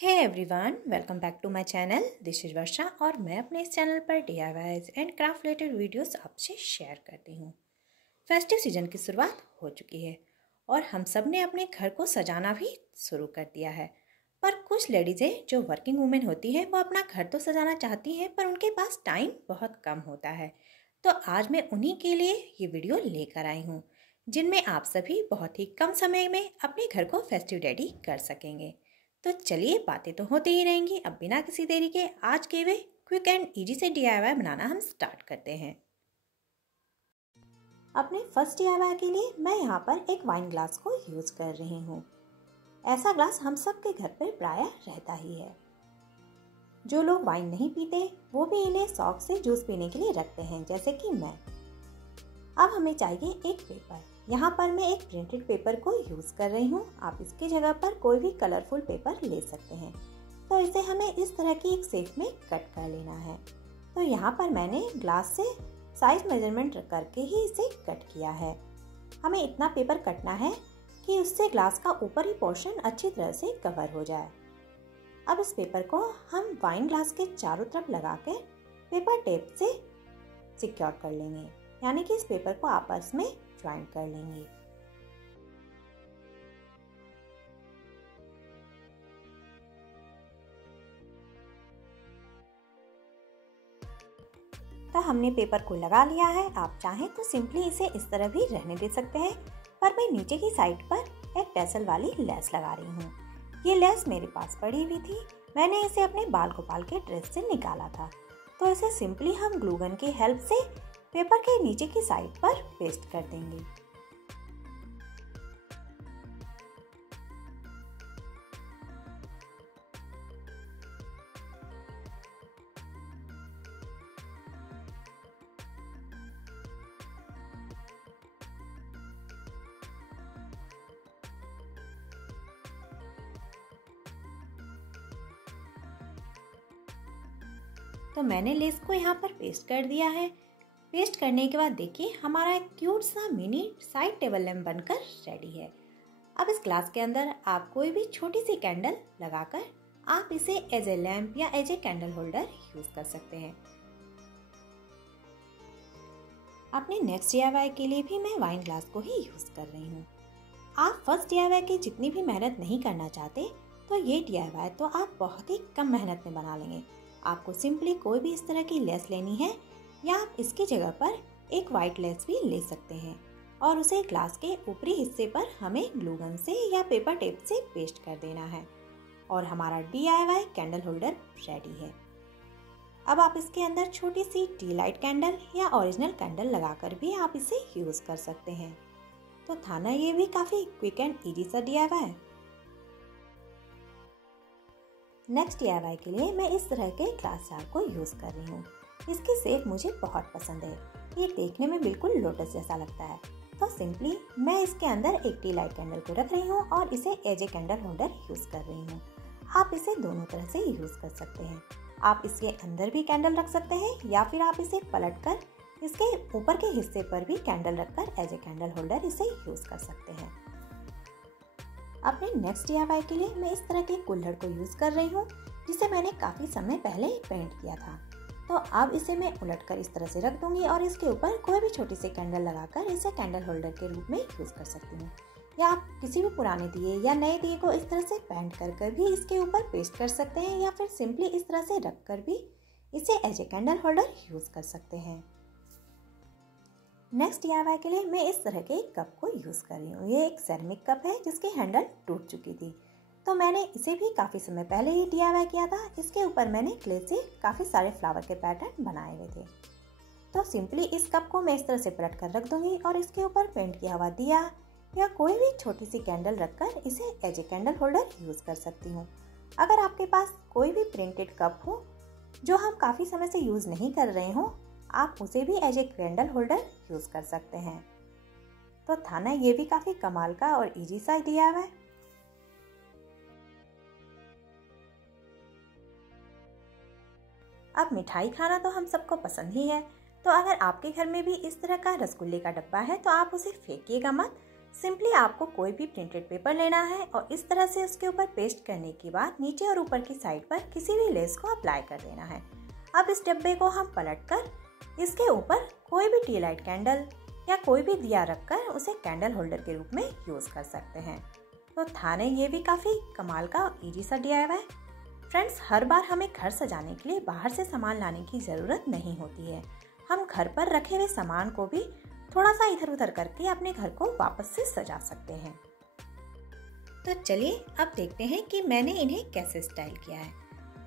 Hey everyone, welcome back to my channel. This is Varsha और मैं अपने इस चैनल पर DIYs and craft related videos आपसे शेयर करती हूँ। फेस्टिव सीजन की शुरुआत हो चुकी है और हम सब ने अपने घर को सजाना भी शुरू कर दिया है। पर कुछ लेडीज़ें जो वर्किंग वूमेन होती हैं वो अपना घर तो सजाना चाहती हैं, पर उनके पास टाइम बहुत कम होता है। तो आज मैं उन्हीं के लिए ये वीडियो लेकर आई हूँ, जिनमें आप सभी बहुत ही कम समय में अपने घर को फेस्टिव रेडी कर सकेंगे। तो चलिए, बातें तो होती ही रहेंगी। अब बिना किसी देरी के आज के वे क्विक एंड इजी से DIY बनाना हम स्टार्ट करते हैं। अपने फर्स्ट DIY के लिए मैं यहाँ पर एक वाइन ग्लास को यूज कर रही हूँ। ऐसा ग्लास हम सब के घर पर प्रायः रहता ही है। जो लोग वाइन नहीं पीते वो भी इन्हें शौक से जूस पीने के लिए रखते हैं, जैसे कि मैं। अब हमें चाहिए एक पेपर। यहाँ पर मैं एक प्रिंटेड पेपर को यूज कर रही हूँ। आप इसकी जगह पर कोई भी कलरफुल पेपर ले सकते हैं। तो इसे हमें इस तरह की एक शेप में कट कर लेना है। तो यहाँ पर मैंने ग्लास से साइज मेजरमेंट करके ही इसे कट किया है। हमें इतना पेपर कटना है कि उससे ग्लास का ऊपरी पोर्शन अच्छी तरह से कवर हो जाए। अब इस पेपर को हम वाइन ग्लास के चारों तरफ लगा के पेपर टेप से सिक्योर कर लेंगे, यानी कि इस पेपर को आपस में ज्वाइन कर लेंगे। तो हमने पेपर को लगा लिया है। आप चाहें तो सिंपली इसे इस तरह भी रहने दे सकते हैं, पर मैं नीचे की साइड पर एक टैसल वाली लेस लगा रही हूँ। ये लेस मेरे पास पड़ी हुई थी, मैंने इसे अपने बाल गोपाल के ड्रेस से निकाला था। तो इसे सिंपली हम ग्लू गन की हेल्प से पेपर के नीचे की साइड पर पेस्ट कर देंगे। तो मैंने लेस को यहाँ पर पेस्ट कर दिया है। पेस्ट करने के बाद देखिए, हमारा एक क्यूट सा मिनी साइड टेबल लैम्प बनकर रेडी है। अब इस ग्लास के अंदर आप कोई भी छोटी सी कैंडल लगाकर आप इसे एज ए लैम्प या as a candle holder use कर सकते हैं। अपने नेक्स्ट DIY के लिए भी मैं वाइन ग्लास को ही यूज कर रही हूँ। आप फर्स्ट DIY की जितनी भी मेहनत नहीं करना चाहते तो ये DIY तो आप बहुत ही कम मेहनत में बना लेंगे। आपको सिंपली कोई भी इस तरह की लेस लेनी है, या आप इसकी जगह पर एक वाइट लेस भी ले सकते हैं और उसे ग्लास के ऊपरी हिस्से पर हमें ग्लू गन से या पेपर टेप से पेस्ट कर देना है और हमारा DIY कैंडल होल्डर रेडी है। अब आप इसके अंदर छोटी सी टी लाइट कैंडल या ओरिजिनल कैंडल लगाकर भी आप इसे यूज कर सकते हैं। तो था ना ये भी काफी क्विक एंड इजी सा DIY। नेक्स्ट DIY के लिए मैं इस तरह के ग्लास जार को यूज कर रही हूँ। इसकी शेप मुझे बहुत पसंद है। ये देखने में बिल्कुल लोटस जैसा लगता है। तो सिंपली मैं इसके अंदर एक टी लाइट कैंडल को रख रही हूँ और इसे as a candle holder use कर रही हूँ। आप इसे दोनों तरह से यूज कर सकते हैं। आप इसके अंदर भी कैंडल रख सकते हैं या फिर आप इसे पलट कर इसके ऊपर के हिस्से पर भी कैंडल रखकर एज ए कैंडल होल्डर इसे यूज कर सकते हैं। अपने नेक्स्ट DIY के लिए मैं इस तरह के कुल्हड़ को यूज कर रही हूँ, जिसे मैंने काफी समय पहले पेंट किया था। तो अब इसे मैं उलटकर इस तरह से रख दूंगी और इसके ऊपर कोई भी छोटी सी कैंडल लगाकर इसे कैंडल होल्डर के रूप में यूज कर सकती हूँ। या आप किसी भी पुराने दिए या नए दिए को इस तरह से पेंट कर भी इसके ऊपर पेस्ट कर सकते हैं, या फिर सिंपली इस तरह से रख कर भी इसे as a candle holder use कर सकते हैं। नेक्स्ट DIY के लिए मैं इस तरह के कप को यूज कर रही हूँ। ये एक सेरेमिक कप है जिसकी हैंडल टूट चुकी थी, तो मैंने इसे भी काफी समय पहले ही DIY किया था। इसके ऊपर मैंने क्ले से काफी सारे फ्लावर के पैटर्न बनाए हुए थे। तो सिंपली इस कप को मैं इस तरह से पलट कर रख दूंगी और इसके ऊपर पेंट किया हुआ दिया या कोई भी छोटी सी कैंडल रखकर इसे as a candle holder use कर सकती हूँ। अगर आपके पास कोई भी प्रिंटेड कप हो जो हम काफी समय से यूज नहीं कर रहे हो, आप उसे भी as a candle holder use कर सकते हैं। तो था ना ये भी काफी कमाल का और इजी सा DIY। अब मिठाई खाना तो हम सबको पसंद ही है, तो अगर आपके घर में भी इस तरह का रसगुल्ले का डब्बा है तो आप उसे फेंकिएगा मत। सिंपली आपको कोई भी प्रिंटेड पेपर लेना है और इस तरह से उसके ऊपर पेस्ट करने के बाद नीचे और ऊपर की साइड पर किसी भी लेस को अप्लाई कर देना है। अब इस डब्बे को हम पलटकर इसके ऊपर कोई भी टी लाइट कैंडल या कोई भी दिया रखकर उसे कैंडल होल्डर के रूप में यूज़ कर सकते हैं। तो था ना ये भी काफ़ी कमाल का इजी सा DIY। फ्रेंड्स, हर बार हमें घर सजाने के लिए बाहर से सामान लाने की ज़रूरत नहीं होती है। हम घर पर रखे हुए सामान को भी थोड़ा सा इधर उधर करके अपने घर को वापस से सजा सकते हैं। तो चलिए अब देखते हैं कि मैंने इन्हें कैसे स्टाइल किया है।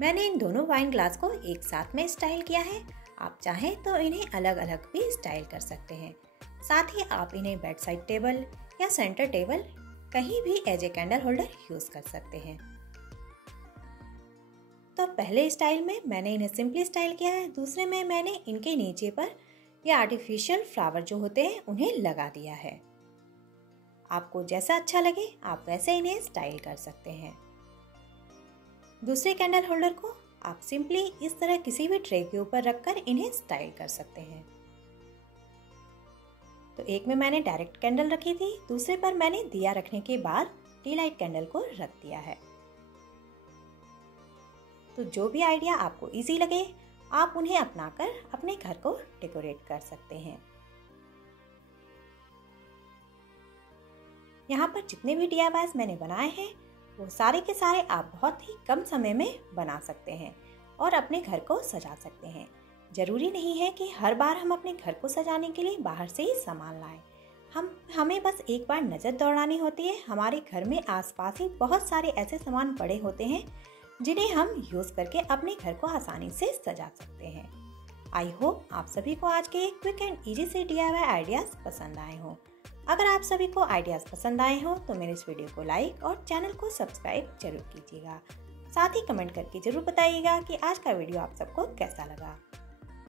मैंने इन दोनों वाइन ग्लास को एक साथ में स्टाइल किया है। आप चाहें तो इन्हें अलग अलग भी स्टाइल कर सकते हैं। साथ ही आप इन्हें बेड साइड टेबल या सेंटर टेबल कहीं भी as a candle holder use कर सकते हैं। तो पहले स्टाइल में मैंने इन्हें सिंपली स्टाइल किया है, दूसरे में मैंने इनके नीचे पर ये आर्टिफिशियल फ्लावर जो होते हैं उन्हें लगा दिया है। आपको जैसा अच्छा लगे आप वैसे इन्हें स्टाइल कर सकते हैं। दूसरे कैंडल होल्डर को आप सिंपली इस तरह किसी भी ट्रे के ऊपर रखकर इन्हें स्टाइल कर सकते हैं। तो एक में मैंने डायरेक्ट कैंडल रखी थी, दूसरे पर मैंने दिया रखने के बाद टी लाइट कैंडल को रख दिया है। तो जो भी आइडिया आपको इजी लगे आप उन्हें अपनाकर अपने घर को डेकोरेट कर सकते हैं। यहाँ पर जितने भी DIYs मैंने बनाए हैं वो सारे के सारे आप बहुत ही कम समय में बना सकते हैं और अपने घर को सजा सकते हैं। जरूरी नहीं है कि हर बार हम अपने घर को सजाने के लिए बाहर से ही सामान लाएं। हमें बस एक बार नज़र दौड़ानी होती है। हमारे घर में आसपास ही बहुत सारे ऐसे सामान पड़े होते हैं जिन्हें हम यूज़ करके अपने घर को आसानी से सजा सकते हैं। आई होप आप सभी को आज के क्विक एंड इजी से DIY आइडियाज़ पसंद आए हों। अगर आप सभी को आइडियाज़ पसंद आए हों तो मेरे इस वीडियो को लाइक और चैनल को सब्सक्राइब जरूर कीजिएगा। साथ ही कमेंट करके जरूर बताइएगा कि आज का वीडियो आप सबको कैसा लगा।